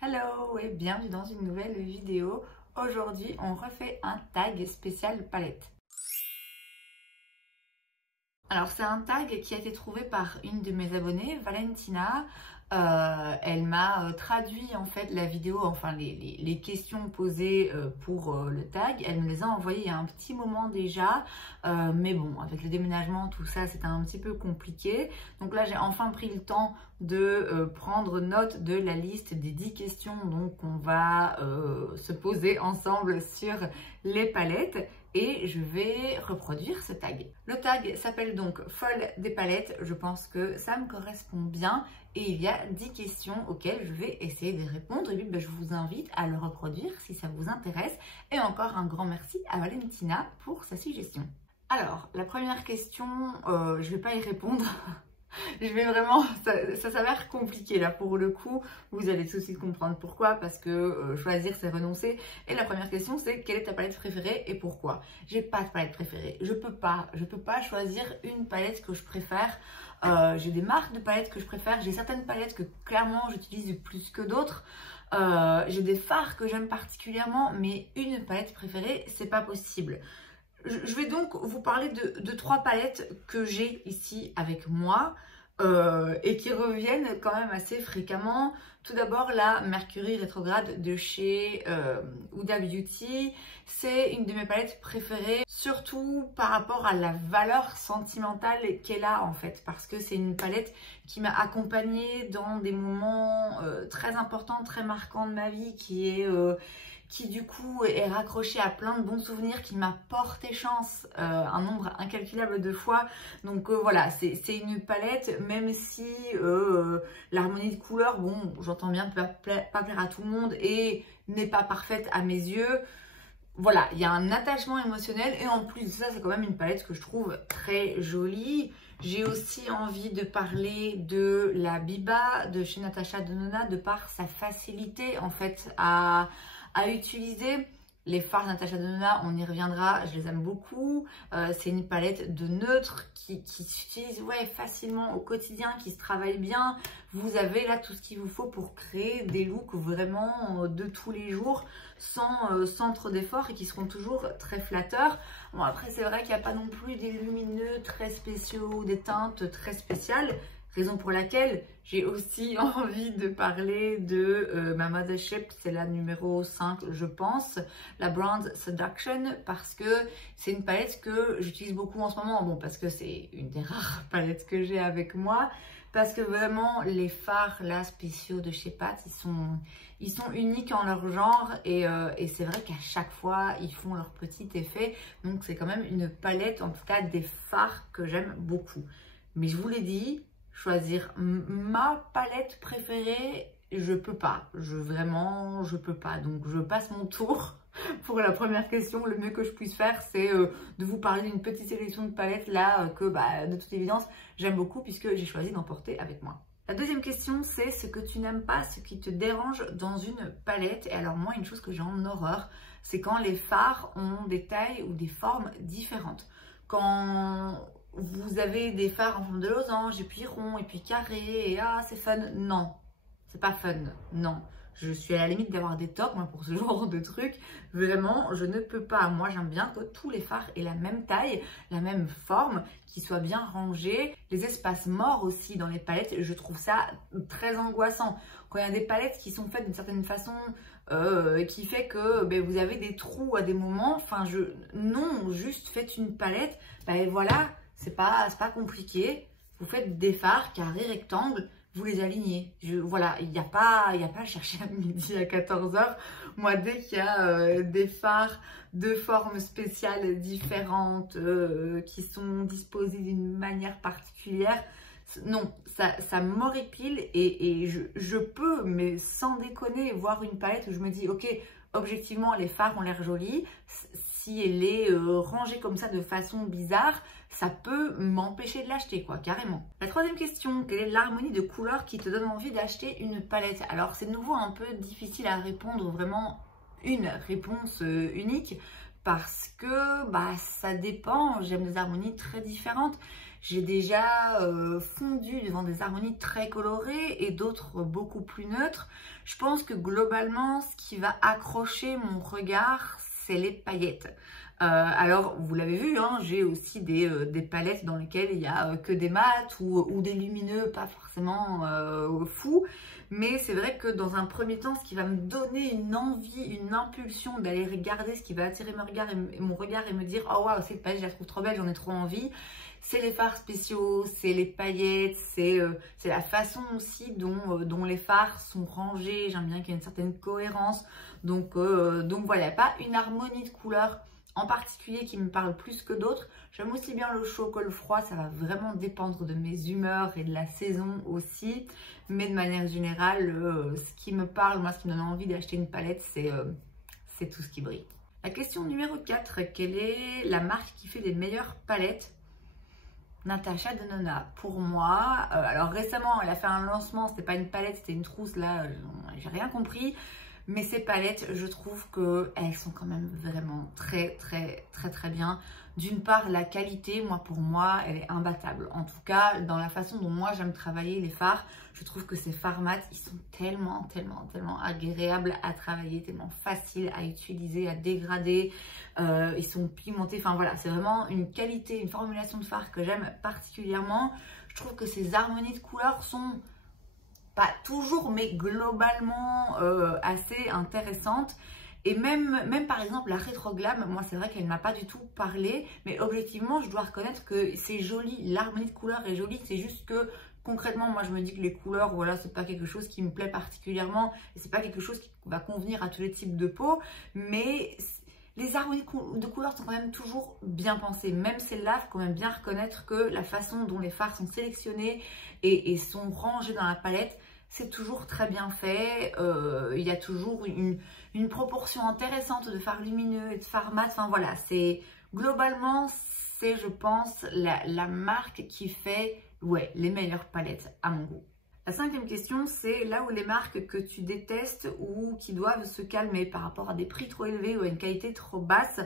Hello et bienvenue dans une nouvelle vidéo. Aujourd'hui, on refait un tag spécial palette. Alors, c'est un tag qui a été trouvé par une de mes abonnées, Valentina. Elle m'a traduit en fait la vidéo, enfin les questions posées pour le tag. Elle me les a envoyées il y a un petit moment déjà, mais bon, avec le déménagement, tout ça, c'était un petit peu compliqué. Donc là, j'ai enfin pris le temps de prendre note de la liste des 10 questions donc on va se poser ensemble sur les palettes. Et je vais reproduire ce tag. Le tag s'appelle donc Folle des palettes. Je pense que ça me correspond bien. Et il y a 10 questions auxquelles je vais essayer de répondre. Et puis, je vous invite à le reproduire si ça vous intéresse. Et encore un grand merci à Valentina pour sa suggestion. Alors, la première question, je ne vais pas y répondre. Je vais vraiment, ça s'avère compliqué là pour le coup, vous allez tout de suite comprendre pourquoi, parce que choisir c'est renoncer. Et la première question c'est quelle est ta palette préférée et pourquoi? J'ai pas de palette préférée, je peux pas choisir une palette que je préfère. J'ai des marques de palettes que je préfère, j'ai certaines palettes que clairement j'utilise plus que d'autres. J'ai des fards que j'aime particulièrement, mais une palette préférée c'est pas possible. Je vais donc vous parler de 3 palettes que j'ai ici avec moi et qui reviennent quand même assez fréquemment. Tout d'abord la Mercury rétrograde de chez Huda Beauty. C'est une de mes palettes préférées, surtout par rapport à la valeur sentimentale qu'elle a en fait. Parce que c'est une palette qui m'a accompagnée dans des moments très importants, très marquants de ma vie, qui du coup est raccroché à plein de bons souvenirs, qui m'a porté chance un nombre incalculable de fois. Donc voilà, c'est une palette, même si l'harmonie de couleurs, bon, j'entends bien pas plaire à tout le monde et n'est pas parfaite à mes yeux. Voilà, il y a un attachement émotionnel et en plus de ça, c'est quand même une palette que je trouve très jolie. J'ai aussi envie de parler de la Biba de chez Natasha Denona de par sa facilité en fait à utiliser. Les fards Natasha Denona, on y reviendra, je les aime beaucoup. C'est une palette de neutre qui s'utilise facilement au quotidien, qui se travaille bien. Vous avez là tout ce qu'il vous faut pour créer des looks vraiment de tous les jours sans trop d'efforts et qui seront toujours très flatteurs. Bon, après, c'est vrai qu'il n'y a pas non plus des lumineux très spéciaux, des teintes très spéciales. Raison pour laquelle j'ai aussi envie de parler de ma Mothership, c'est la numéro 5 je pense, la Bronze Seduction, parce que c'est une palette que j'utilise beaucoup en ce moment, bon parce que c'est une des rares palettes que j'ai avec moi, parce que vraiment les fards là spéciaux de chez Pat, ils sont uniques en leur genre et c'est vrai qu'à chaque fois ils font leur petit effet, donc c'est quand même une palette, en tout cas des fards que j'aime beaucoup. Mais je vous l'ai dit, choisir ma palette préférée, je peux pas. Vraiment, je peux pas. Donc, je passe mon tour pour la première question. Le mieux que je puisse faire, c'est de vous parler d'une petite sélection de palettes là que, de toute évidence, j'aime beaucoup puisque j'ai choisi d'emporter avec moi. La deuxième question, c'est ce que tu n'aimes pas, ce qui te dérange dans une palette. Et alors moi, une chose que j'ai en horreur, c'est quand les fards ont des tailles ou des formes différentes. Quand vous avez des fards en forme de losange, et puis rond, et puis carré, et ah, c'est fun. Non, c'est pas fun, non. Je suis à la limite d'avoir des tocs, moi, pour ce genre de truc. Vraiment, je ne peux pas. Moi, j'aime bien que tous les fards aient la même taille, la même forme, qu'ils soient bien rangés. Les espaces morts aussi dans les palettes, je trouve ça très angoissant. Quand il y a des palettes qui sont faites d'une certaine façon, qui fait que vous avez des trous à des moments, enfin, non, juste faites une palette, voilà, c'est pas compliqué. Vous faites des fards carrés, rectangles, vous les alignez. Voilà, il n'y a pas à chercher à midi à 14 h. Moi, dès qu'il y a des fards de formes spéciales différentes qui sont disposés d'une manière particulière, non, ça m'horripile et je peux, mais sans déconner, voir une palette où je me dis, ok, objectivement, les fards ont l'air jolis. Si elle est rangée comme ça de façon bizarre, ça peut m'empêcher de l'acheter, quoi, carrément. La troisième question, quelle est l'harmonie de couleurs qui te donne envie d'acheter une palette? Alors, c'est de nouveau un peu difficile à répondre, vraiment une réponse unique, parce que ça dépend, j'aime des harmonies très différentes. J'ai déjà fondu devant des harmonies très colorées et d'autres beaucoup plus neutres. Je pense que globalement, ce qui va accrocher mon regard, c'est les paillettes. Alors, vous l'avez vu, hein, j'ai aussi des palettes dans lesquelles il n'y a que des mats ou des lumineux, pas forcément fous. Mais c'est vrai que dans un premier temps, ce qui va me donner une envie, une impulsion d'aller regarder, ce qui va attirer mon regard et me dire « Oh waouh, cette palette, je la trouve trop belle, j'en ai trop envie », c'est les fards spéciaux, c'est les paillettes, c'est la façon aussi dont les fards sont rangés. J'aime bien qu'il y ait une certaine cohérence. Donc voilà, il n'y a pas une harmonie de couleurs en particulier qui me parle plus que d'autres. J'aime aussi bien le chaud que le froid, ça va vraiment dépendre de mes humeurs et de la saison aussi. Mais de manière générale, ce qui me parle, moi ce qui me donne envie d'acheter une palette, c'est tout ce qui brille. La question numéro 4, quelle est la marque qui fait les meilleures palettes? Natasha Denona. Pour moi, alors récemment elle a fait un lancement, c'était pas une palette, c'était une trousse, là j'ai rien compris. Mais ces palettes, je trouve qu'elles sont quand même vraiment très bien. D'une part, la qualité, pour moi, elle est imbattable. En tout cas, dans la façon dont moi j'aime travailler les fards, je trouve que ces fards mat, ils sont tellement agréables à travailler, tellement faciles à utiliser, à dégrader. Ils sont pigmentés, enfin voilà, c'est vraiment une qualité, une formulation de fard que j'aime particulièrement. Je trouve que ces harmonies de couleurs sont... pas toujours, mais globalement assez intéressante. Et même par exemple la Rétroglam, moi c'est vrai qu'elle ne m'a pas du tout parlé, mais objectivement je dois reconnaître que c'est joli, l'harmonie de couleurs est jolie, c'est juste que concrètement moi je me dis que les couleurs, voilà, c'est pas quelque chose qui me plaît particulièrement, et c'est pas quelque chose qui va convenir à tous les types de peau, mais les harmonies de couleurs sont quand même toujours bien pensées. Même celle-là, il faut quand même bien reconnaître que la façon dont les fards sont sélectionnés et sont rangés dans la palette, c'est toujours très bien fait. Il y a toujours une proportion intéressante de fards lumineux et de fards mat. Enfin voilà, globalement, c'est je pense la marque qui fait les meilleures palettes à mon goût. La 5e question, c'est là où les marques que tu détestes ou qui doivent se calmer par rapport à des prix trop élevés ou à une qualité trop basse.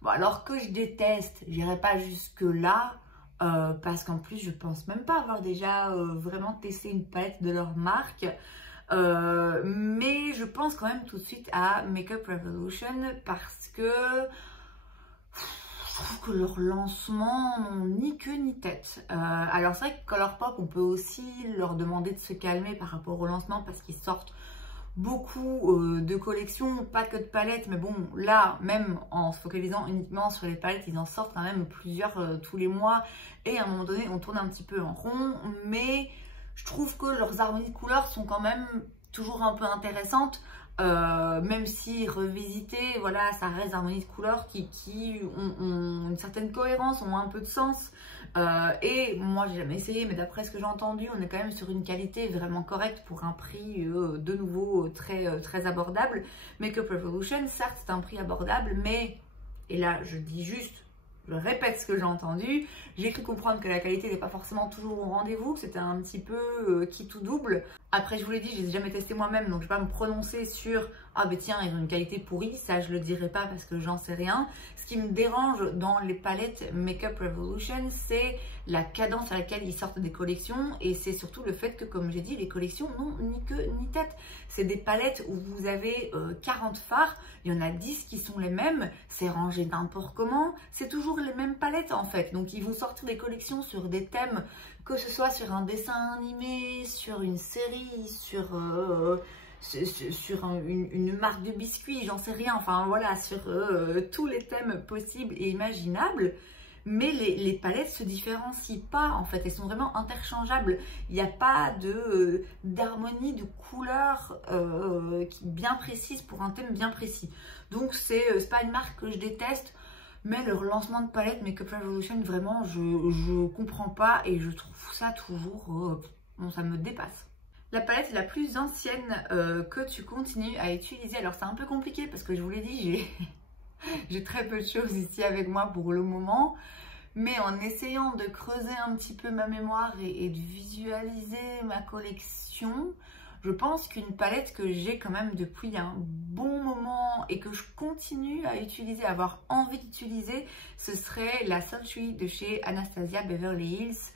Bon, alors que je déteste, j'irai pas jusque là. Parce qu'en plus je pense même pas avoir déjà vraiment testé une palette de leur marque, mais je pense quand même tout de suite à Makeup Revolution parce que je trouve que leur lancement n'ont ni queue ni tête. Alors c'est vrai que Colourpop, on peut aussi leur demander de se calmer par rapport au lancement parce qu'ils sortent beaucoup de collections, pas que de palettes, mais bon, là, même en se focalisant uniquement sur les palettes, ils en sortent quand même plusieurs tous les mois, et à un moment donné, on tourne un petit peu en rond, mais je trouve que leurs harmonies de couleurs sont quand même toujours un peu intéressantes, même si revisitées, voilà, ça reste des harmonies de couleurs qui ont une certaine cohérence, ont un peu de sens. Et moi j'ai jamais essayé, mais d'après ce que j'ai entendu, on est quand même sur une qualité vraiment correcte pour un prix de nouveau très abordable. Makeup Revolution, certes c'est un prix abordable, mais, et là je dis juste, je répète ce que j'ai entendu, j'ai cru comprendre que la qualité n'est pas forcément toujours au rendez-vous, que c'était un petit peu qui tout double. Après je vous l'ai dit, je les ai jamais testé moi-même, donc je vais pas me prononcer sur ah ben tiens ils ont une qualité pourrie, ça je le dirai pas parce que j'en sais rien. Ce qui me dérange dans les palettes Makeup Revolution, c'est la cadence à laquelle ils sortent des collections, et c'est surtout le fait que, comme j'ai dit, les collections n'ont ni queue ni tête. C'est des palettes où vous avez 40 fards, il y en a 10 qui sont les mêmes, c'est rangé n'importe comment, c'est toujours les mêmes palettes en fait. Donc ils vont sortir des collections sur des thèmes, que ce soit sur un dessin animé, sur une série, sur une marque de biscuits, j'en sais rien, enfin voilà, sur tous les thèmes possibles et imaginables. Mais les palettes se différencient pas en fait, elles sont vraiment interchangeables. Il n'y a pas d'harmonie de couleurs bien précise pour un thème bien précis. Donc c'est pas une marque que je déteste, mais leur lancement de palette Makeup Revolution, vraiment je comprends pas et je trouve ça toujours, bon, ça me dépasse. La palette la plus ancienne que tu continues à utiliser, alors c'est un peu compliqué parce que je vous l'ai dit, j'ai très peu de choses ici avec moi pour le moment, mais en essayant de creuser un petit peu ma mémoire et de visualiser ma collection, je pense qu'une palette que j'ai quand même depuis un bon moment et que je continue à utiliser, à avoir envie d'utiliser, ce serait la Sultry de chez Anastasia Beverly Hills.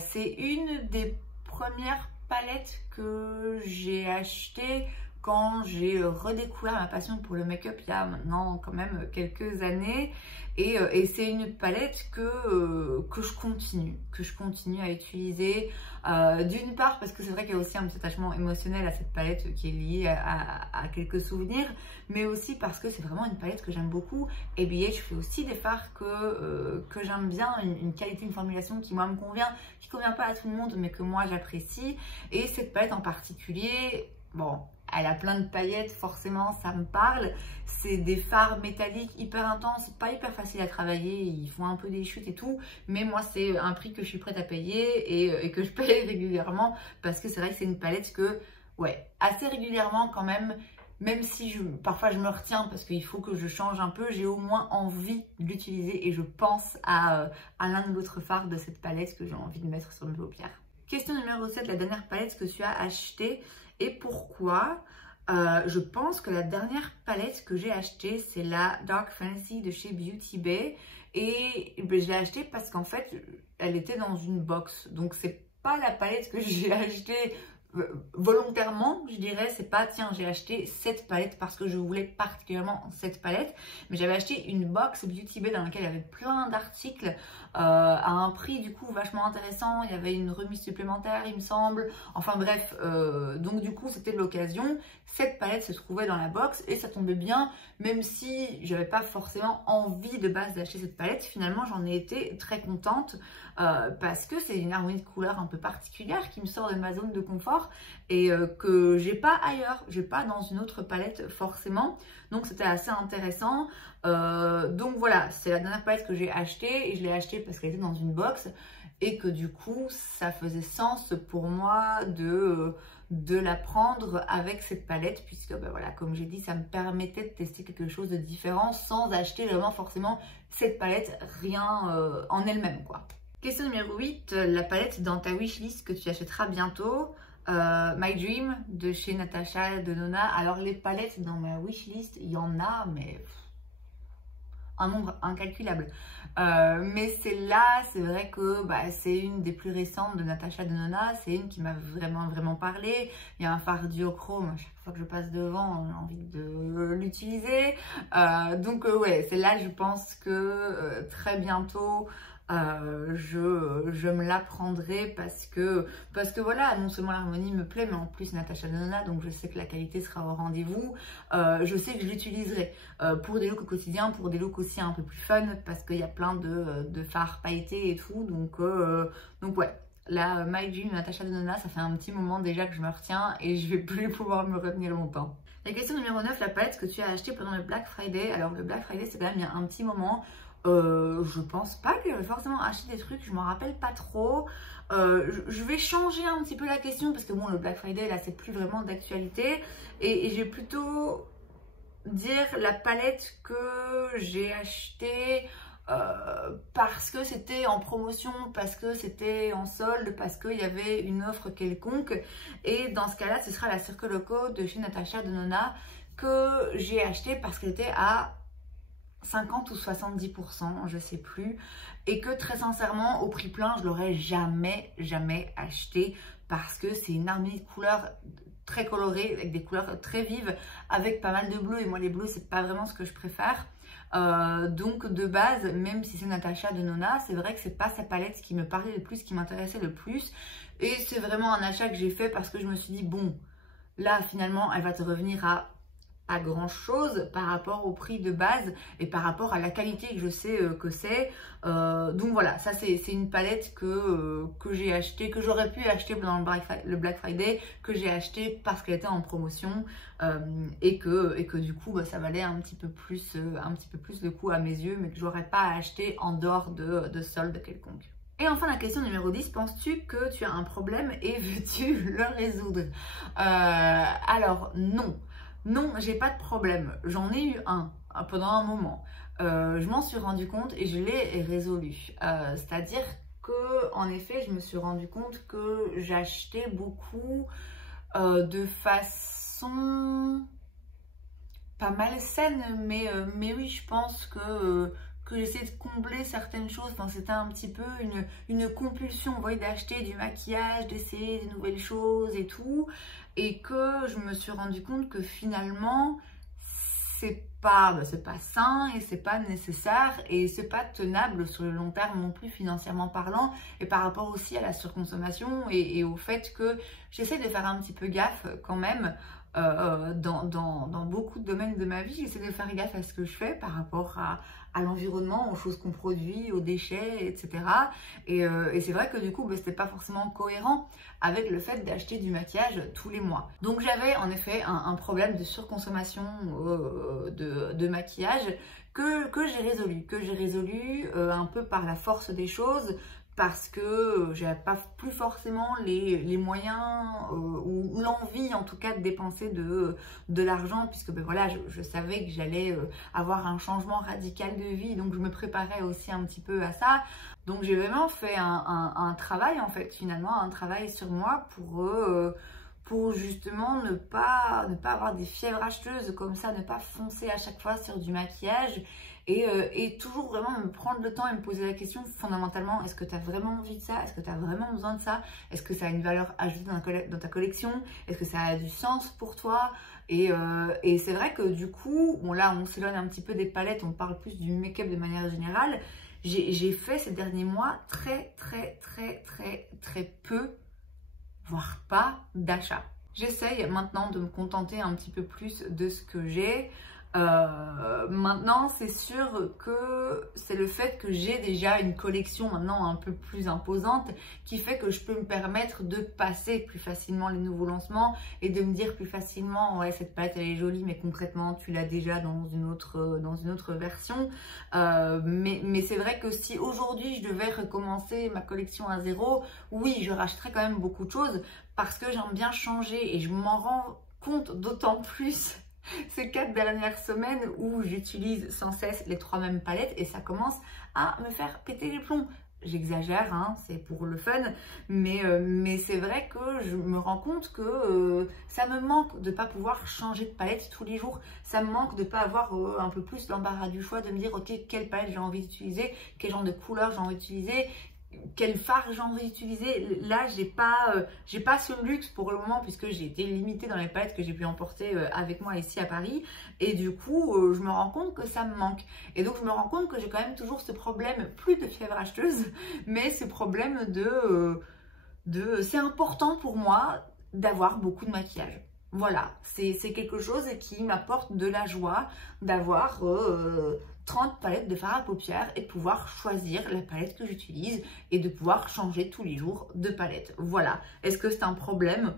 C'est une des premières palettes que j'ai achetées quand j'ai redécouvert ma passion pour le make-up il y a maintenant quand même quelques années. Et c'est une palette que je continue à utiliser. D'une part parce que c'est vrai qu'il y a aussi un petit attachement émotionnel à cette palette qui est lié à quelques souvenirs, mais aussi parce que c'est vraiment une palette que j'aime beaucoup. Et BH fait aussi des fards que j'aime bien, une qualité, une formulation qui moi me convient, qui convient pas à tout le monde mais que moi j'apprécie. Et cette palette en particulier, bon, elle a plein de paillettes, forcément ça me parle. C'est des fards métalliques hyper intenses, pas hyper facile à travailler, ils font un peu des chutes et tout. Mais moi c'est un prix que je suis prête à payer et que je paye régulièrement. Parce que c'est vrai que c'est une palette que, ouais, assez régulièrement quand même. Même si parfois je me retiens parce qu'il faut que je change un peu, j'ai au moins envie de l'utiliser. Et je pense à l'un ou l'autre fard de cette palette que j'ai envie de mettre sur mes paupières. Question numéro 7, la dernière palette que tu as achetée. Et pourquoi? Je pense que la dernière palette que j'ai achetée, c'est la Dark Fantasy de chez Beauty Bay. Et je l'ai achetée parce qu'en fait, elle était dans une box. Donc, c'est pas la palette que j'ai achetée volontairement, je dirais. C'est pas, tiens, j'ai acheté cette palette parce que je voulais particulièrement cette palette. Mais j'avais acheté une box Beauty Bay dans laquelle il y avait plein d'articles à un prix du coup vachement intéressant. Il y avait une remise supplémentaire il me semble, enfin bref, donc du coup c'était l'occasion. Cette palette se trouvait dans la box et ça tombait bien, même si j'avais pas forcément envie de base d'acheter cette palette. Finalement j'en ai été très contente parce que c'est une harmonie de couleurs un peu particulière qui me sort de ma zone de confort et que j'ai pas ailleurs, j'ai pas dans une autre palette forcément. Donc c'était assez intéressant. Donc voilà, c'est la dernière palette que j'ai achetée et je l'ai achetée parce qu'elle était dans une box et que du coup ça faisait sens pour moi de la prendre avec cette palette puisque ben voilà, comme j'ai dit, ça me permettait de tester quelque chose de différent sans acheter vraiment forcément cette palette rien en elle-même quoi. Question numéro 8, la palette dans ta wishlist que tu achèteras bientôt. My Dream de chez Natasha Denona. Alors les palettes dans ma wishlist, il y en a mais un nombre incalculable. Mais celle-là, c'est vrai que bah, c'est une des plus récentes de Natasha Denona. C'est une qui m'a vraiment parlé. Il y a un fard duochrome, chaque fois que je passe devant, j'ai envie de l'utiliser. Donc ouais, celle-là, je pense que très bientôt, je me la prendrai parce que voilà, non seulement l'harmonie me plaît mais en plus Natasha Denona, donc je sais que la qualité sera au rendez-vous. Je sais que je l'utiliserai pour des looks au quotidien, pour des looks aussi un peu plus fun parce qu'il y a plein de fards pailletés et tout, donc ouais. La My Dream Natasha Denona, ça fait un petit moment déjà que je me retiens et je vais plus pouvoir me retenir longtemps. La question numéro 9, la palette que tu as achetée pendant le Black Friday. Alors le Black Friday c'est quand même il y a un petit moment. Je pense pas que j'avais forcément acheté des trucs, je m'en rappelle pas trop. Je vais changer un petit peu la question parce que bon, le Black Friday là c'est plus vraiment d'actualité et je vais plutôt dire la palette que j'ai achetée parce que c'était en promotion, parce que c'était en solde, parce qu'il y avait une offre quelconque. Et dans ce cas là ce sera la Circle Loco de chez Natasha Denona que j'ai acheté parce qu'elle était à 50 ou 70%, je sais plus, et que très sincèrement au prix plein je l'aurais jamais acheté parce que c'est une harmonie de couleurs très colorée avec des couleurs très vives avec pas mal de bleu et moi les bleus c'est pas vraiment ce que je préfère. Donc de base, même si c'est Natasha Denona, c'est vrai que c'est pas sa palette qui me parlait le plus, qui m'intéressait le plus, et c'est vraiment un achat que j'ai fait parce que je me suis dit bon, là finalement elle va te revenir à grand chose par rapport au prix de base et par rapport à la qualité que je sais que c'est. Donc voilà, ça c'est une palette que j'ai acheté, que j'aurais pu acheter pendant le Black Friday, que j'ai acheté parce qu'elle était en promotion et que du coup bah, ça valait un petit peu plus le coup à mes yeux, mais que j'aurais pas acheté en dehors de solde quelconque. Et enfin la question numéro 10, penses-tu que tu as un problème et veux-tu le résoudre? Alors non. Non, j'ai pas de problème. J'en ai eu un pendant un moment. Je m'en suis rendu compte et je l'ai résolu. C'est-à-dire que, en effet, je me suis rendu compte que j'achetais beaucoup de façon pas malsaine, mais oui, je pense que j'essaie de combler certaines choses. Enfin, c'était un petit peu une compulsion, vous voyez, d'acheter du maquillage, d'essayer des nouvelles choses et tout. Et que je me suis rendu compte que finalement, c'est pas sain et c'est pas nécessaire et c'est pas tenable sur le long terme non plus financièrement parlant, et par rapport aussi à la surconsommation et au fait que j'essaie de faire un petit peu gaffe quand même dans beaucoup de domaines de ma vie. J'essaie de faire gaffe à ce que je fais par rapport à l'environnement, aux choses qu'on produit, aux déchets, etc. Et c'est vrai que du coup, c'était pas forcément cohérent avec le fait d'acheter du maquillage tous les mois. Donc j'avais en effet un problème de surconsommation de maquillage que j'ai résolu un peu par la force des choses, parce que j'avais pas plus forcément les moyens ou l'envie en tout cas de dépenser de l'argent, puisque ben voilà, je savais que j'allais avoir un changement radical de vie, donc je me préparais aussi un petit peu à ça. Donc j'ai vraiment fait un travail en fait, finalement un travail sur moi pour justement ne pas avoir des fièvres acheteuses comme ça, ne pas foncer à chaque fois sur du maquillage. Et toujours vraiment me prendre le temps et me poser la question fondamentalement, est-ce que tu as vraiment envie de ça? Est-ce que tu as vraiment besoin de ça? Est-ce que ça a une valeur ajoutée dans ta collection? Est-ce que ça a du sens pour toi? Et c'est vrai que du coup, bon là on s'éloigne un petit peu des palettes, on parle plus du make-up de manière générale. J'ai fait ces derniers mois très peu, voire pas d'achats. J'essaye maintenant de me contenter un petit peu plus de ce que j'ai. Maintenant c'est sûr que c'est le fait que j'ai déjà une collection maintenant un peu plus imposante qui fait que je peux me permettre de passer plus facilement les nouveaux lancements et de me dire plus facilement ouais, cette palette elle est jolie mais concrètement tu l'as déjà dans une autre version. Mais c'est vrai que si aujourd'hui je devais recommencer ma collection à zéro, oui je rachèterais quand même beaucoup de choses parce que j'aime bien changer et je m'en rends compte d'autant plus ces 4 dernières semaines où j'utilise sans cesse les 3 mêmes palettes et ça commence à me faire péter les plombs. J'exagère, hein, c'est pour le fun, mais c'est vrai que je me rends compte que ça me manque de ne pas pouvoir changer de palette tous les jours. Ça me manque de ne pas avoir un peu plus l'embarras du choix, de me dire ok, quelle palette j'ai envie d'utiliser, quel genre de couleur j'ai envie d'utiliser, quel fard j'ai envie d'utiliser. Là j'ai pas ce luxe pour le moment puisque j'ai été limitée dans les palettes que j'ai pu emporter avec moi ici à Paris, et du coup je me rends compte que ça me manque, et donc je me rends compte que j'ai quand même toujours ce problème, plus de fièvre acheteuse, mais ce problème de c'est important pour moi d'avoir beaucoup de maquillage. Voilà, c'est quelque chose qui m'apporte de la joie d'avoir 30 palettes de fard à paupières et de pouvoir choisir la palette que j'utilise et de pouvoir changer tous les jours de palette. Voilà. Est-ce que c'est un problème?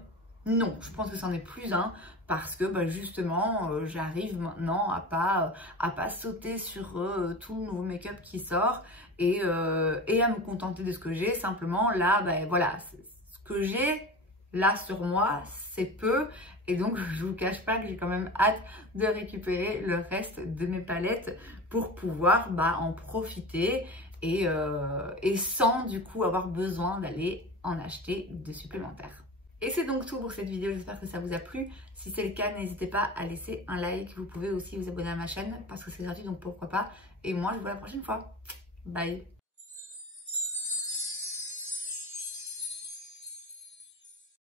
Non, je pense que c'en est plus un parce que bah, justement j'arrive maintenant à pas sauter sur tout le nouveau make-up qui sort et à me contenter de ce que j'ai. Simplement là, bah, voilà, ce que j'ai là sur moi, c'est peu. Et donc, je ne vous cache pas que j'ai quand même hâte de récupérer le reste de mes palettes pour pouvoir en profiter et sans du coup avoir besoin d'aller en acheter de supplémentaires. Et c'est donc tout pour cette vidéo, j'espère que ça vous a plu. Si c'est le cas, n'hésitez pas à laisser un like. Vous pouvez aussi vous abonner à ma chaîne parce que c'est gratuit, donc pourquoi pas. Et moi, je vous vois la prochaine fois. Bye!